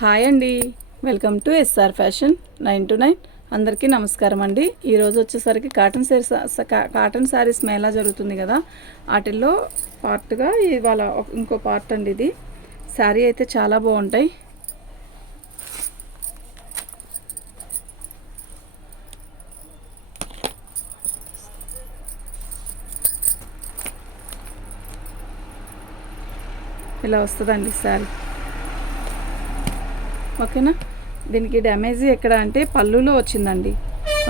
Hi అండి. Welcome to SR fashion nine to nine. అందరికీ నమస్కారం అండి. ఈరోజు వచ్చేసరికి కాటన్ శారీస్ కాటన్ శారీస్ మేళా జరుగుతుంది కదా. వాటిల్లో పార్ట్గా ఇవాళ ఇంకో పార్ట్ అండి ఇది. శారీ అయితే చాలా బాగుంటాయి. ఇలా వస్తుందండి శారీ. ఓకేనా? దీనికి డ్యామేజ్ ఎక్కడ అంటే పళ్ళులో వచ్చిందండి.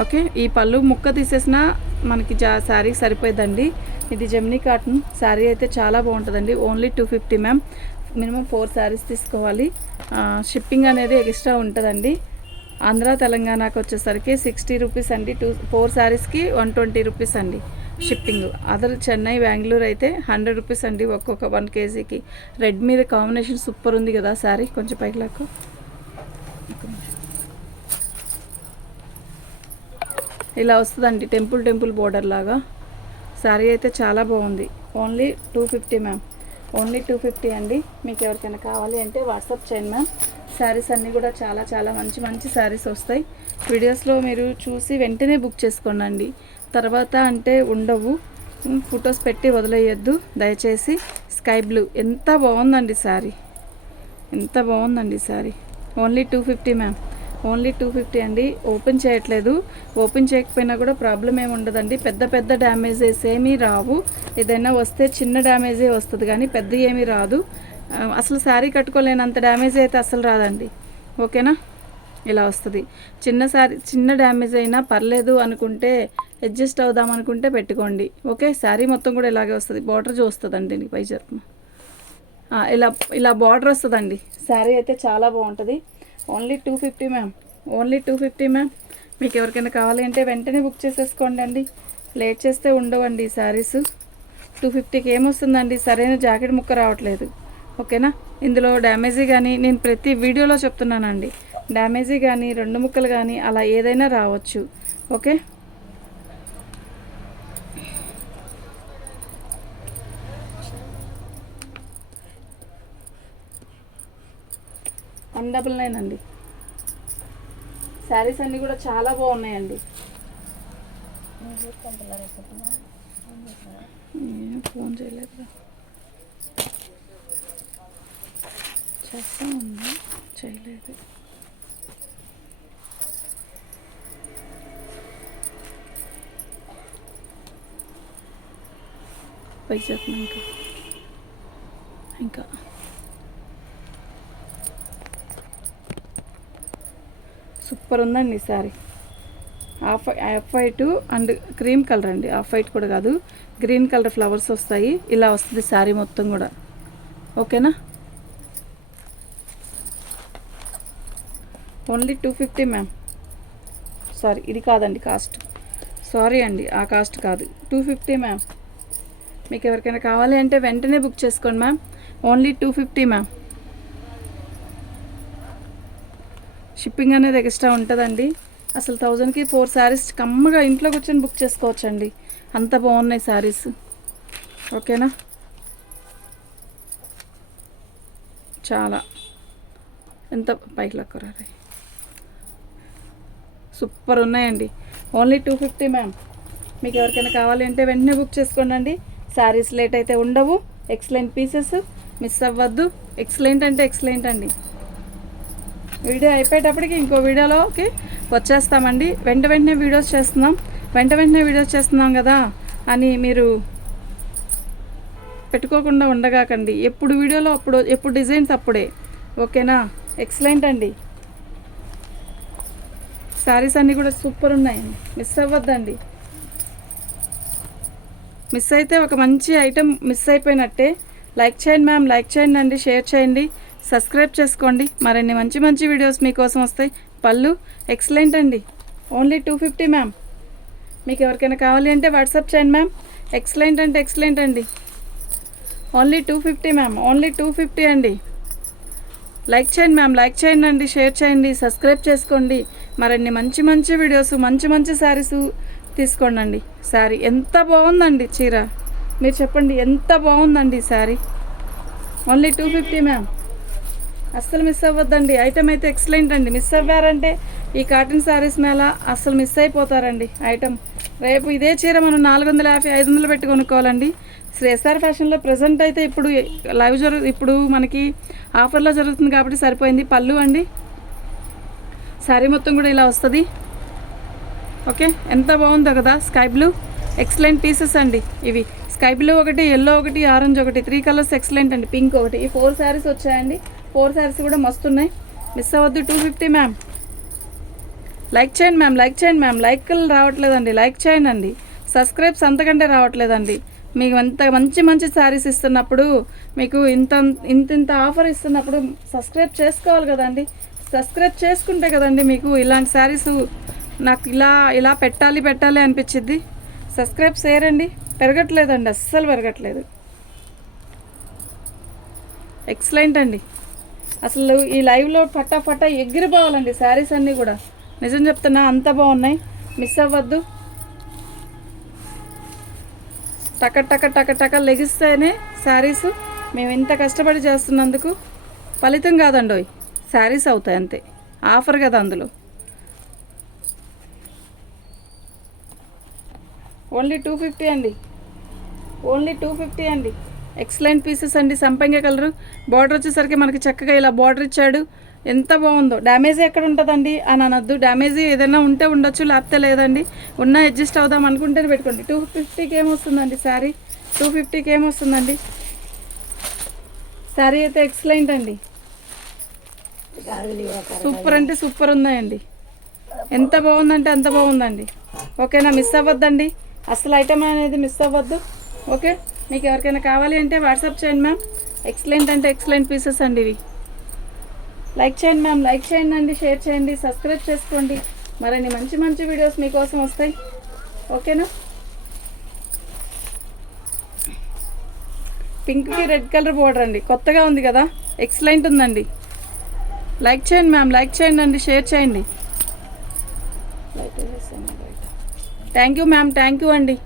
ఓకే? ఈ పళ్ళు ముక్క తీసేసిన మనకి జా శారీకి సరిపోయిందండి ఇది జెమినీ కాటన్ శారీ అయితే చాలా బాగుంటుందండి. Only two fifty ma'am minimum four saris తీసుకోవాలి. షిప్పింగ్ అనేది ఎక్స్ట్రా ఉంటుందండి. ఆంధ్ర తెలంగాణకు వచ్చేసరికి సిక్స్టీ రూపీస్ అండి. టూ ఫోర్ శారీస్కి వన్ ట్వంటీ రూపీస్ అండి షిప్పింగ్ అదర్ చెన్నై బెంగళూరు అయితే హండ్రెడ్ రూపీస్ అండి ఒక్కొక్క వన్ కేజీకి రెడ్ మీద కాంబినేషన్ సూపర్ ఉంది కదా శారీ. కొంచెం పైకి లాక్కు. ఇలా వస్తుందండి టెంపుల్ టెంపుల్ బోర్డర్ లాగా. శారీ అయితే చాలా బాగుంది. Only two fifty ma'am. Only two fifty అండి. మీకు ఎవరికైనా కావాలి అంటే వాట్సాప్ చేయండి మ్యామ్. శారీస్ అన్నీ కూడా చాలా చాలా మంచి మంచి శారీస్ వస్తాయి. వీడియోస్లో మీరు చూసి వెంటనే బుక్ చేసుకోండి తర్వాత అంటే ఉండవు. ఫొటోస్ పెట్టి వదిలేయద్దు. దయచేసి స్కై బ్లూ. ఎంత బాగుందండి శారీ. ఎంత బాగుందండి sari. Only two fifty ma'am. Only two fifty అండి. ఓపెన్ చేయట్లేదు. ఓపెన్ చేయకపోయినా కూడా ప్రాబ్లం ఏమి ఉండదండి. పెద్ద పెద్ద డ్యామేజెస్ ఏమీ రావు. ఏదైనా వస్తే చిన్న డ్యామేజే వస్తుంది కానీ పెద్ద ఏమీ రాదు. అసలు శారీ కట్టుకోలేనంత డ్యామేజ్ అయితే అసలు రాదండి. ఓకేనా? ఇలా వస్తుంది. చిన్న శారీ చిన్న డ్యామేజ్ అయినా పర్లేదు అనుకుంటే అడ్జస్ట్ అవుదాం అనుకుంటే పెట్టుకోండి. ఓకే? శారీ మొత్తం కూడా ఇలాగే వస్తుంది. బార్డర్ చూస్తుందండి దీనికి పై ఇలా ఇలా బార్డర్ వస్తుందండి. శారీ అయితే చాలా బాగుంటుంది. Only two fifty ma'am only two fifty ma'am మీకు ఎవరికైనా కావాలి అంటే వెంటనే బుక్ చేసేసుకోండి అండి. లేట్ చేస్తే ఉండవండి ఈ శారీస్ టూ ఫిఫ్టీకి ఏమొస్తుందండి? సరైన జాకెట్ ముక్క రావట్లేదు. ఓకేనా? ఇందులో డ్యామేజీ కానీ నేను ప్రతి వీడియోలో చెప్తున్నానండి. డ్యామేజీ కానీ రెండు ముక్కలు కానీ అలా ఏదైనా రావచ్చు. ఓకే? వన్ డబుల్ నైన్ అండి. శారీస్ అన్నీ కూడా చాలా బాగున్నాయండి. ఫోన్ చేయలేదురా. చేస్తా ఉంది చేయలేదు. పైసా ఇంకా. ఇంకా. సూపర్ ఉందండి sari off off white and cream colour అండి. ఆఫ్ వైట్ కూడా కాదు. గ్రీన్ కలర్ ఫ్లవర్స్ వస్తాయి. ఇలా వస్తుంది శారీ మొత్తం కూడా. ఓకేనా? Only two fifty ma'am. Sorry ఇది కాదండి కాస్ట్. సారీ అండి ఆ కాస్ట్ కాదు. Two fifty ma'am. మీకు ఎవరికైనా కావాలి అంటే వెంటనే బుక్ చేసుకోండి ma'am. Only two fifty ma'am. Shipping అనేది ఎక్స్ట్రా ఉంటుందండి. అసలు థౌజండ్కి ఫోర్ శారీస్ కమ్మగా ఇంట్లో కూర్చొని బుక్ చేసుకోవచ్చండి. అంత బాగున్నాయి శారీస్ ఓకేనా? చాలా. ఎంత పైకి లక్కరా సూపర్ ఉన్నాయండి. ఓన్లీ టూ ఫిఫ్టీ మ్యామ్ మీకు ఎవరికైనా కావాలి అంటే వెంటనే బుక్ చేసుకోండి శారీస్ లేట్ అయితే ఉండవు. ఎక్సలెంట్ పీసెస్ మిస్ అవ్వద్దు. ఎక్సలెంట్ అంటే ఎక్సలెంట్ అండి. వీడియో అయిపోయేటప్పటికి ఇంకో వీడియోలోకి వచ్చేస్తామండి. వెంట వెంటనే వీడియోస్ చేస్తున్నాం. వెంట వెంటనే వీడియోస్ చేస్తున్నాం కదా అని మీరు పెట్టుకోకుండా ఉండగాకండి. ఎప్పుడు వీడియోలో అప్పుడు ఎప్పుడు డిజైన్స్ అప్పుడే. ఓకేనా? ఎక్సలెంట్ అండి. శారీస్ అన్నీ కూడా సూపర్ ఉన్నాయండి మిస్ అవ్వద్దండి. మిస్ అయితే ఒక మంచి ఐటెం మిస్ అయిపోయినట్టే. లైక్ చేయండి మ్యామ్ లైక్ చేయండి అండి షేర్ చేయండి. సబ్స్క్రైబ్ చేసుకోండి. మరిన్ని మంచి మంచి వీడియోస్ మీకోసం వస్తాయి. పళ్ళు ఎక్సలెంట్ అండి. ఓన్లీ టూ ఫిఫ్టీ మ్యామ్ మీకు ఎవరికైనా కావాలి అంటే వాట్సాప్ చేయండి మ్యామ్ ఎక్సలెంట్ అంటే ఎక్సలెంట్ అండి. Only two fifty ma'am only two fifty అండి. లైక్ చేయండి మ్యామ్ లైక్ చేయండి అండి. షేర్ చేయండి. సబ్స్క్రైబ్ చేసుకోండి. మరిన్ని మంచి మంచి వీడియోస్ మంచి మంచి శారీస్ తీసుకోండి అండి. శారీ ఎంత బాగుందండి చీర. మీరు చెప్పండి ఎంత బాగుందండి ఈ sari only two fifty ma'am అస్సలు మిస్ అవ్వద్దండి. ఐటమ్ అయితే ఎక్సలెంట్ అండి. మిస్ అవ్వారంటే ఈ కాటన్ శారీస్ మేళ అస్సలు మిస్ అయిపోతారండి. ఐటమ్ రేపు ఇదే చీర మనం నాలుగు వందల యాభై ఐదు వందలు పెట్టి కొనుక్కోవాలండి. శ్రీ ఎస్ఆర్ ఫ్యాషన్లో ప్రజెంట్ అయితే ఇప్పుడు లైవ్ జరుగు ఇప్పుడు మనకి ఆఫర్లో జరుగుతుంది కాబట్టి సరిపోయింది. పళ్ళు అండి. శారీ మొత్తం కూడా ఇలా వస్తుంది. ఓకే ఎంత బాగుందో కదా? స్కై బ్లూ ఎక్సలెంట్ పీసెస్ అండి ఇవి. స్కై బ్లూ ఒకటి ఎల్లో ఒకటి ఆరెంజ్ ఒకటి. త్రీ కలర్స్ ఎక్సలెంట్ అండి. పింక్ ఒకటి. ఈ ఫోర్ శారీస్ వచ్చాయండి. ఫోర్ శారీస్ కూడా మస్తు ఉన్నాయి. మిస్ అవ్వద్దు టూ ఫిఫ్టీ మ్యామ్ లైక్ చేయండి మ్యామ్ లైక్ చేయండి మ్యామ్ లైక్లు రావట్లేదండి. లైక్ చేయండి అండి. సబ్స్క్రైబ్స్ అంతకంటే రావట్లేదండి. మీకు అంత మంచి మంచి శారీస్ ఇస్తున్నప్పుడు మీకు ఇంత ఇంత ఇంత ఆఫర్ ఇస్తున్నప్పుడు సబ్స్క్రైబ్ చేసుకోవాలి కదండి. సబ్స్క్రైబ్ చేసుకుంటే కదండి మీకు ఇలాంటి శారీస్ నాకు ఇలా ఇలా పెట్టాలి పెట్టాలి అనిపించిద్ది. సబ్స్క్రైబ్ చేయరండి పెరగట్లేదండి అస్సలు పెరగట్లేదు. ఎక్సలెంట్ అండి. అసలు ఈ లైవ్లో పట్టా పట్టా ఎగిరిపోవాలండి శారీస్ అన్నీ కూడా. నిజం చెప్తున్నా అంత బాగున్నాయి. మిస్ అవ్వద్దు. టక టక టక టక లెగిస్తేనే శారీస్ మేము ఇంత కష్టపడి చేస్తున్నందుకు ఫలితం కాదండి శారీస్ అవుతాయి అంతే. ఆఫర్ కదా అందులో. ఓన్లీ టూ ఫిఫ్టీ అండి. ఓన్లీ టూ ఫిఫ్టీ అండి. ఎక్సలెంట్ పీసెస్ అండి సంపంగి కలరు. బార్డర్ వచ్చేసరికి మనకి చక్కగా ఇలా బార్డర్ ఇచ్చాడు. ఎంత బాగుందో. డ్యామేజ్ ఎక్కడ ఉంటుందండి? అని అనొద్దు. డ్యామేజ్ ఏదైనా ఉంటే ఉండొచ్చు లేకపోతే లేదండి. ఉన్న అడ్జస్ట్ అవుదాం అనుకుంటేనే పెట్టుకోండి. టూ ఫిఫ్టీకి ఏమొస్తుందండి శారీ? టూ ఫిఫ్టీకి ఏమొస్తుందండి? శారీ అయితే ఎక్సలెంట్ అండి. సూపర్ అంటే సూపర్ ఉన్నాయండి. ఎంత బాగుందంటే అంత బాగుందండి. ఓకేనా మిస్ అవ్వద్దండి. అసలు ఐటమ్ అనేది మిస్ అవ్వద్దు. ఓకే మీకు ఎవరికైనా కావాలి అంటే వాట్సాప్ చేయండి మ్యామ్ ఎక్సలెంట్ అంటే ఎక్సలెంట్ పీసెస్ అండి ఇవి. లైక్ చేయండి మ్యామ్ లైక్ చేయండి అండి షేర్ చేయండి సబ్స్క్రైబ్ చేసుకోండి. మరిన్ని మంచి మంచి వీడియోస్ మీకోసం వస్తాయి. ఓకేనా పింక్కి రెడ్ కలర్ బోర్డర్ అండి. కొత్తగా ఉంది కదా? ఎక్సలెంట్ ఉందండి. లైక్ చేయండి మ్యామ్ లైక్ చేయండి అండి షేర్ చేయండి. Thank you ma'am thank you అండి.